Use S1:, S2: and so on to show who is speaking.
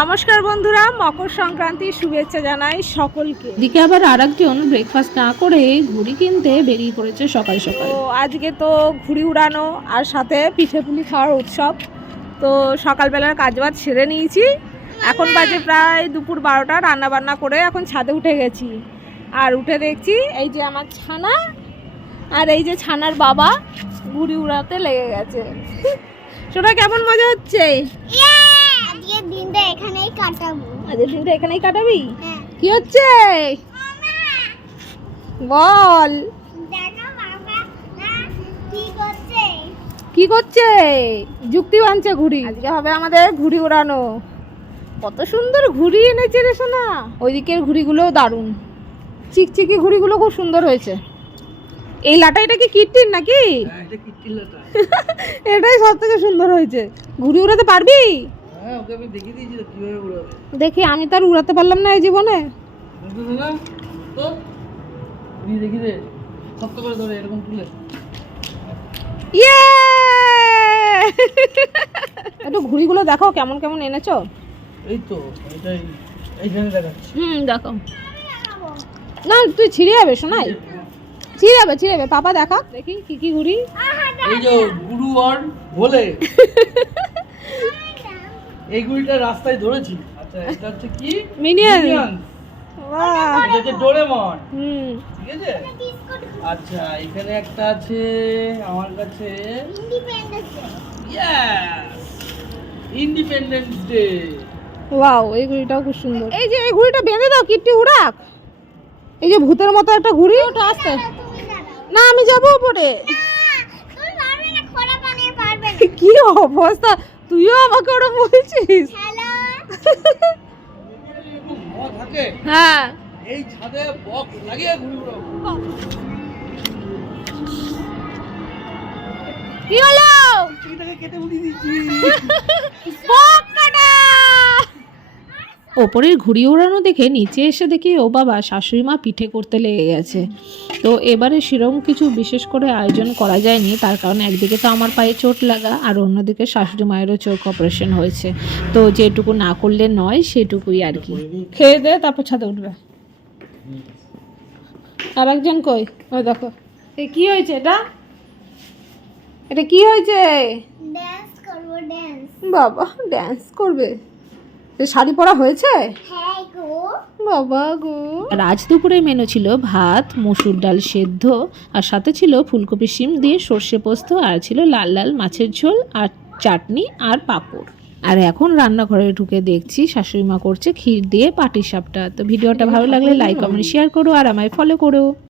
S1: নমস্কার বন্ধুরা মকর সংক্রান্তির শুভেচ্ছা জানাই সকলকে।
S2: এদিকে আবার আরেকজন ব্রেকফাস্ট না করে ঘুড়ি কিনতে বেরিয়ে পড়েছে সকাল সকাল।
S1: তো আজকে তো ঘুড়ি উড়ানো আর সাথে পিঠে পুলি খাওয়ার উৎসব। তো সকালবেলার কাজবাজ সেরে নিয়েছি। এখন বাজে প্রায় দুপুর বারোটা রান্না বান্না করে এখন ছাদে উঠে গেছি। আর উঠে দেখছি এই যে আমার ছানা আর এই যে ছানার বাবা ঘুড়ি উড়াতে লেগে গেছে। সেটা কেমন মজা হচ্ছে?
S3: কাটাবো।
S1: আজকের দিনটা এখানেই কাটাবি?
S3: হ্যাঁ।
S1: কি হচ্ছে? বল।
S3: দেখো কি করছে?
S1: যুক্তি বানছে ঘুড়ি। আজকে হবে আমাদের ঘুড়ি ওড়ানো। কত সুন্দর ঘুড়ি এনেছে রে সোনা। ওইদিকের ঘুড়িগুলো দারুণ। চিকচিকি ঘুড়িগুলো খুব সুন্দর হয়েছে। এই লাটা এটা কি কীর্তির নাকি? এটাই সব থেকে সুন্দর হয়েছে। ঘুড়ি উড়াতে পারবি?
S4: হ্যাঁ
S1: দেখি আমি তো আর উড়াতে পারলাম না এই জীবনে। ইয়ে! একটু ঘুড়িগুলো দেখো কেমন কেমন এনেছো।
S4: এই তো এটাই এইখানে দেখাচ্ছি।
S1: হুম দেখো। না তুই ছিঁড়ে যাবে শোনাই ছিঁড়ে যাবে ছিঁড়ে যাবে পাপা দেখা দেখি কি কি ঘুড়ি।
S4: এই যে গুরু আর ভোলে। এই গুড়িটা রাস্তায় ধরেছি। আচ্ছা এটা হচ্ছে কি?
S1: মিনিয়ন।
S4: এটা হচ্ছে ডোরেমন।
S1: হুম।
S4: ঠিক আছে? আচ্ছা এখানে একটা আছে আমার কাছে।
S3: ইন্ডিপেন্ডেন্স ডে
S4: ইন্ডিপেন্ডেন্স
S1: ওয়াও এই ঘুড়িটাও খুব সুন্দর। এই যে এই ঘুড়িটা বেঁধে দাও কিট্টি উড়াক। এই যে ভূতের মতো একটা ঘুড়ি ওটা আসতে না আমি যাব উপরে।
S3: তুমি পারবে না খোলা বানিয়ে পারবে না।
S1: কি অবস্থা? তুইও আমাকে ওরকম বলছিস? হ্যাঁ।
S4: এই ছাদে বক্স লাগিয়ে
S1: কি হলো?
S4: কেটে উড়িয়ে দিচ্ছি!
S2: ওপরের ঘুড়ি ওড়ানো দেখে নিচে এসে দেখি ও বাবা শাশুড়ি মা পিঠে করতে লেগে গেছে। তো এবারে সেরকম কিছু বিশেষ করে আয়োজন করা যায়নি। তার কারণ একদিকে তো আমার পায়ে চোট লাগা আর অন্যদিকে শাশুড়ি মায়েরও চোখ অপারেশন হয়েছে। তো যেটুকু না করলে নয় সেটুকুই আর কি।
S1: খেয়ে দে তারপর ছাদে উঠবে। আর একজন কই? ও দেখো। এ কি হয়েছে এটা? এটা কি হয়েছে?
S3: ড্যান্স করব ড্যান্স
S1: বাবা ড্যান্স করবে? শাড়ি পরা হয়েছে?
S3: হ্যাঁ
S1: বাবা গো।
S2: আর আজ দুপুরে মেনু ছিল ভাত মসুর ডাল সেদ্ধ আর সাথে ছিল ফুলকপি শিম দিয়ে সর্ষে পোস্ত আর ছিল লাল লাল মাছের ঝোল আর চাটনি আর পাঁপড়। আর এখন রান্নাঘরে ঢুকে দেখছি শাশুড়ি মা করছে ক্ষীর দিয়ে পাটি সাপটা তো ভিডিওটা ভালো লাগলে লাইক কমেন্ট শেয়ার করো আর আমায় ফলো করো।